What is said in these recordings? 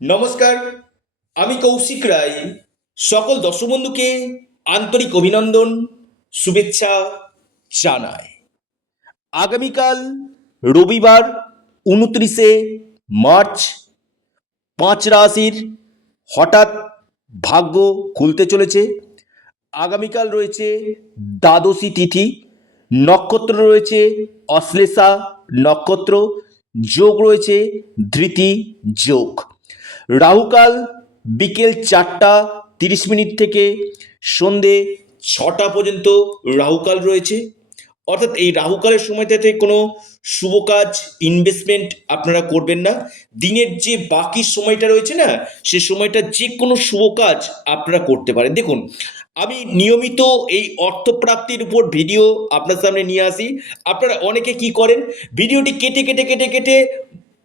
নমস্কার, আমি কৌশিক রায়। সকল দর্শক বন্ধুকে আন্তরিক অভিনন্দন, শুভেচ্ছা জানাই। আগামীকাল রবিবার 29শে মার্চ 5 রাশির হঠাৎ ভাগ্য খুলতে চলেছে। আগামীকাল রয়েছে দ্বাদশী তিথি, নক্ষত্র রয়েছে অশ্লেষা নক্ষত্র, যোগ রয়েছে ধৃতি যোগ। রাহুকাল বিকেল 4টা 30 মিনিট থেকে সন্ধে 6টা পর্যন্ত রাহুকাল রয়েছে। অর্থাৎ এই রাহুকালের সময়টাতে কোনো শুভ কাজ ইনভেস্টমেন্ট আপনারা করবেন না। দিনের যে বাকি সময়টা রয়েছে না, সে সময়টা যে কোনো শুভ কাজ আপনারা করতে পারেন। দেখুন, আমি নিয়মিত এই অর্থপ্রাপ্তির উপর ভিডিও আপনার সামনে নিয়ে আসি। আপনারা অনেকে কি করেন, ভিডিওটি কেটে কেটে কেটে কেটে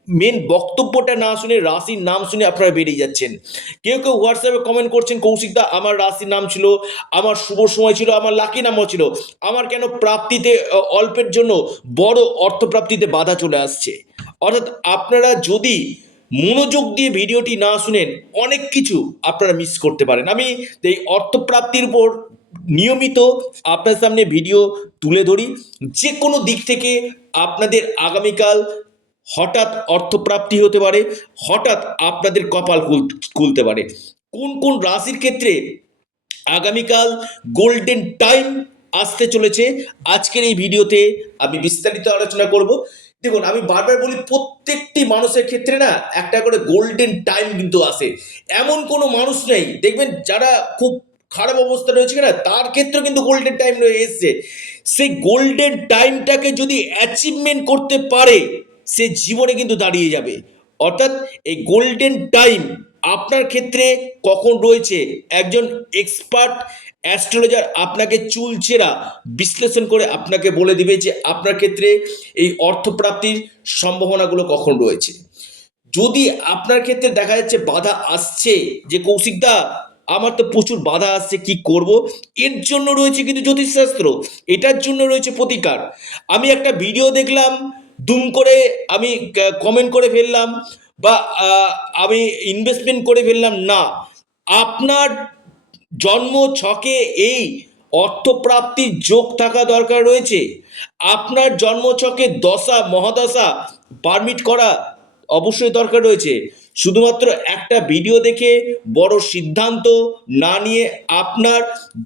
মেন বক্তব্যটা না শুনে রাশির নাম শুনে আপনারা বেরিয়ে যাচ্ছেন। কেউ কেউ হোয়াটসঅ্যাপে কমেন্ট করছেন, কৌশিকদা আমার রাশির নাম ছিল, আমার শুভ সময় ছিল, আমার লাকি নামও ছিল, আমার কেন প্রাপ্তিতে অল্পের জন্য বড় অর্থপ্রাপ্তিতে বাধা চলে আসছে। অর্থাৎ আপনারা যদি মনোযোগ দিয়ে ভিডিওটি না শুনেন, অনেক কিছু আপনারা মিস করতে পারেন। আমি এই অর্থপ্রাপ্তির উপর নিয়মিত আপনার সামনে ভিডিও তুলে ধরি। যে কোনো দিক থেকে আপনাদের আগামীকাল হঠাৎ অর্থপ্রাপ্তি হতে পারে, হঠাৎ আপনাদের কপাল খুলতে পারে। কোন কোন রাশির ক্ষেত্রে আগামীকাল গোল্ডেন টাইম আসতে চলেছে, আজকের এই ভিডিওতে আমি বিস্তারিত আলোচনা করব। দেখুন, আমি বারবার বলি, প্রত্যেকটি মানুষের ক্ষেত্রে না একটা করে গোল্ডেন টাইম কিন্তু আসে। এমন কোনো মানুষ নেই দেখবেন যারা খুব খারাপ অবস্থা রয়েছে না, তার ক্ষেত্রে কিন্তু গোল্ডেন টাইম রয়ে এসছে। সেই গোল্ডেন টাইমটাকে যদি অ্যাচিভমেন্ট করতে পারে, সে জীবনে কিন্তু দাঁড়িয়ে যাবে। অর্থাৎ এই গোল্ডেন টাইম আপনার ক্ষেত্রে কখন রয়েছে, একজন এক্সপার্ট অ্যাস্ট্রোলজার আপনাকে চুলচেরা বিশ্লেষণ করে আপনাকে বলে দিবে যে আপনার ক্ষেত্রে এই অর্থপ্রাপ্তির সম্ভাবনাগুলো কখন রয়েছে। যদি আপনার ক্ষেত্রে দেখা যাচ্ছে বাধা আসছে, যে কৌশিকদা আমার তো প্রচুর বাধা আসছে, কি করব, এর জন্য রয়েছে কিন্তু জ্যোতিষশাস্ত্র, এটার জন্য রয়েছে প্রতিকার। আমি একটা ভিডিও দেখলাম, দুম করে আমি কমেন্ট করে ফেললাম বা আমি ইনভেস্টমেন্ট করে ফেললাম না। আপনার জন্ম ছকে এই অর্থপ্রাপ্তির যোগ থাকা দরকার রয়েছে। আপনার জন্ম ছকে দশা মহাদশা পারমিট করা অবশ্যই দরকার রয়েছে। শুধুমাত্র একটা ভিডিও দেখে বড় সিদ্ধান্ত না নিয়ে আপনার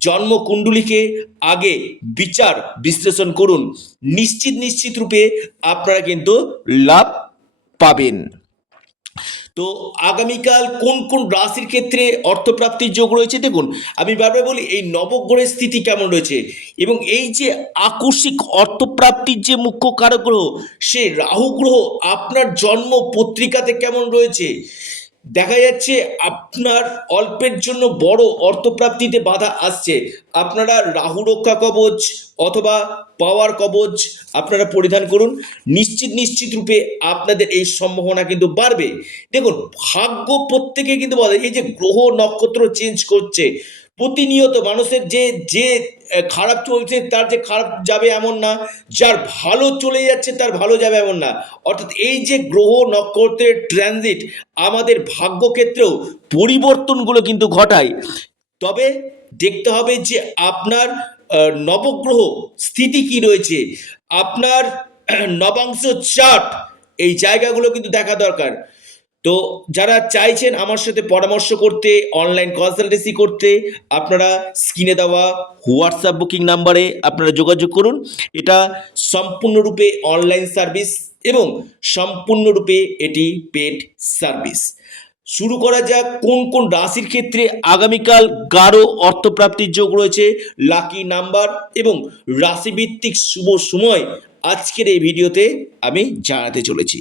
জন্মকুণ্ডলীকে আগে বিচার বিশ্লেষণ করুন। নিশ্চিত রূপে আপনারা কিন্তু লাভ পাবেন। তো আগামীকাল কোন কোন রাশির ক্ষেত্রে অর্থপ্রাপ্তির যোগ রয়েছে, দেখুন আমি বারবার বলি এই নবগ্রহের স্থিতি কেমন রয়েছে, এবং এই যে আকস্মিক অর্থপ্রাপ্তির যে মুখ্য কারক গ্রহ, সে রাহু গ্রহ আপনার জন্ম পত্রিকাতে কেমন রয়েছে। দেখা যাচ্ছে আপনার অল্পের জন্য বড় অর্থপ্রাপ্তিতে বাধা আসছে। আপনারা রাহু রক্ষা কবচ অথবা পাওয়ার কবচ আপনারা পরিধান করুন। নিশ্চিত রূপে আপনাদের এই সম্ভাবনা কিন্তু বাড়বে। দেখুন, ভাগ্য প্রত্যেকে কিন্তু বলে, এই যে গ্রহ নক্ষত্র চেঞ্জ করছে প্রতিনিয়ত, মানুষের যে যে খারাপ চলছে তার যে খারাপ যাবে এমন না, যার ভালো চলে যাচ্ছে তার ভালো যাবে এমন না। অর্থাৎ এই যে গ্রহ নক্ষত্রের ট্রানজিট আমাদের ভাগ্যক্ষেত্রেও পরিবর্তনগুলো কিন্তু ঘটায়। তবে দেখতে হবে যে আপনার নবগ্রহ স্থিতি কি রয়েছে, আপনার নবাংশ চার্ট, এই জায়গাগুলো কিন্তু দেখা দরকার। তো যারা চাইছেন আমার সাথে পরামর্শ করতে, অনলাইন কনসালটেন্সি করতে, আপনারা স্ক্রিনে দেওয়া হোয়াটসঅ্যাপ বুকিং নাম্বারে আপনারা যোগাযোগ করুন। এটা সম্পূর্ণরূপে অনলাইন সার্ভিস এবং সম্পূর্ণরূপে এটি পেড সার্ভিস। শুরু করা যাক কোন কোন রাশির ক্ষেত্রে আগামীকাল গাঢ় অর্থপ্রাপ্তির যোগ রয়েছে, লাকি নাম্বার এবং রাশিভিত্তিক শুভ সময় আজকের এই ভিডিওতে আমি জানাতে চলেছি।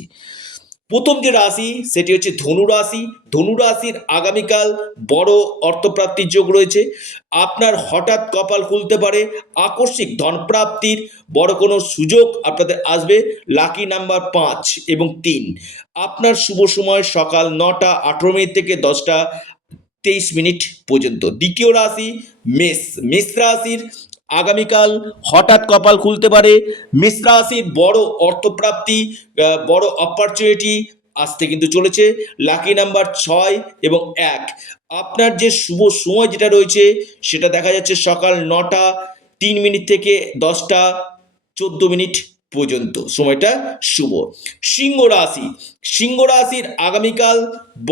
প্রথম যে রাশি সেটি হচ্ছে ধনুরাশি। ধনুরাশির আগামীকাল বড় অর্থপ্রাপ্তির যোগ রয়েছে। আপনার হঠাৎ কপাল খুলতে পারে, আকস্মিক ধনপ্রাপ্তির বড় কোনো সুযোগ আপনাদের আসবে। লাকি নাম্বার 5 এবং 3। আপনার শুভ সময় সকাল 9টা 18 মিনিট থেকে 10টা 23 মিনিট পর্যন্ত। দ্বিতীয় রাশি মেষ। মেষ রাশির আগামীকাল হঠাৎ কপাল খুলতে পারে। মেষ রাশির বড় অর্থপ্রাপ্তি, বড় অপরচুনিটি আসতে কিন্তু চলেছে। লাকি নাম্বার 6 এবং 1। আপনার যে শুভ সময় যেটা রয়েছে সেটা দেখা যাচ্ছে সকাল 9টা 3 মিনিট থেকে 10টা 14 মিনিট পর্যন্ত সময়টা শুভ। সিংহ রাশি, সিংহ রাশির আগামীকাল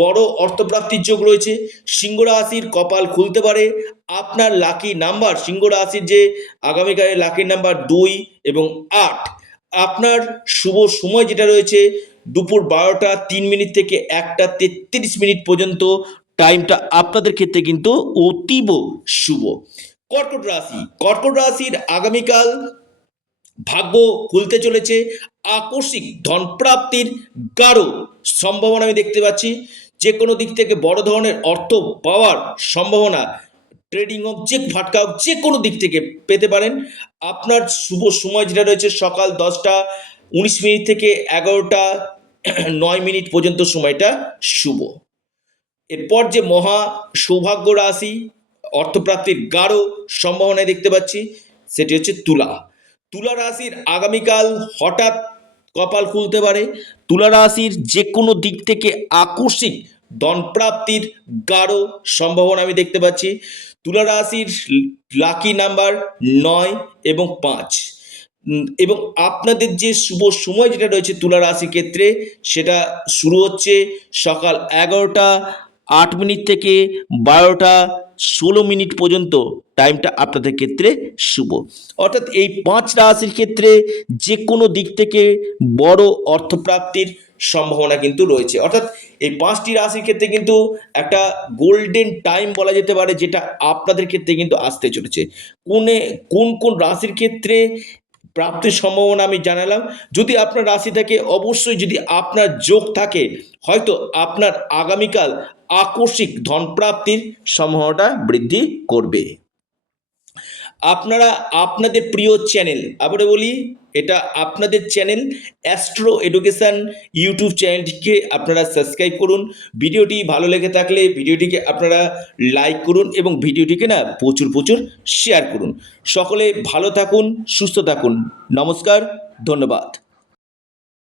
বড় অর্থপ্রাপ্তির যোগ রয়েছে। সিংহ রাশির কপাল খুলতে পারে। আপনার লাকি নাম্বার, সিংহ রাশির যে আগামীকালের লাকি নাম্বার 2 এবং 8। আপনার শুভ সময় যেটা রয়েছে দুপুর 12টা 3 মিনিট থেকে 1টা 33 মিনিট পর্যন্ত। টাইমটা আপনাদের ক্ষেত্রে কিন্তু অতীব শুভ। কর্কট রাশি, কর্কট রাশির আগামীকাল ভাগ্য খুলতে চলেছে। আকস্মিক ধন প্রাপ্তির গাঢ় সম্ভাবনা আমি দেখতে পাচ্ছি। যে কোনো দিক থেকে বড় ধরনের অর্থ পাওয়ার সম্ভাবনা, ট্রেডিং হোক, যে ফাটকা হোক, যে কোনো দিক থেকে পেতে পারেন। আপনার শুভ সময় যেটা রয়েছে সকাল 10টা 19 মিনিট থেকে 11টা 9 মিনিট পর্যন্ত সময়টা শুভ। এরপর যে মহা সৌভাগ্য রাশি, অর্থপ্রাপ্তির গাঢ় সম্ভাবনা দেখতে পাচ্ছি, সেটি হচ্ছে তুলা। তুলা রাশির আগামীকাল হঠাৎ কপাল খুলতে পারে। তুলা রাশির যে কোনো দিক থেকে আকস্মিক ধন প্রাপ্তির গাঢ় সম্ভাবনা আমি দেখতে পাচ্ছি। তুলা রাশির লাকি নাম্বার 9 এবং 5। এবং আপনাদের যে শুভ সময় যেটা রয়েছে তুলা রাশির ক্ষেত্রে সেটা শুরু হচ্ছে সকাল 11টা 8 মিনিট থেকে 12টা 16 মিনিট পর্যন্ত। টাইমটা আপনাদের ক্ষেত্রে শুভ। অর্থাৎ এই 5 রাশির ক্ষেত্রে যে কোনো দিক থেকে বড় অর্থপ্রাপ্তির সম্ভাবনা কিন্তু রয়েছে। অর্থাৎ এই 5টি রাশির ক্ষেত্রে কিন্তু একটা গোল্ডেন টাইম বলা যেতে পারে, যেটা আপনাদের ক্ষেত্রে কিন্তু আসতে চলেছে। কোন কোন রাশির ক্ষেত্রে প্রাপ্তির সম্ভাবনা আমি জানালাম। যদি আপনার রাশি থাকে, অবশ্যই যদি আপনার যোগ থাকে, হয়তো আপনার আগামীকাল আকস্মিক ধন প্রাপ্তির সম্ভাবনাটা বৃদ্ধি করবে। আপনারা আপনাদের প্রিয় চ্যানেল, আবারও বলি এটা আপনাদের চ্যানেল অ্যাস্ট্রো এডুকেশন ইউটিউব চ্যানেলটিকে আপনারা সাবস্ক্রাইব করুন। ভিডিওটি ভালো লেগে থাকলে ভিডিওটিকে আপনারা লাইক করুন এবং ভিডিওটিকে না প্রচুর শেয়ার করুন। সকলে ভালো থাকুন, সুস্থ থাকুন। নমস্কার, ধন্যবাদ।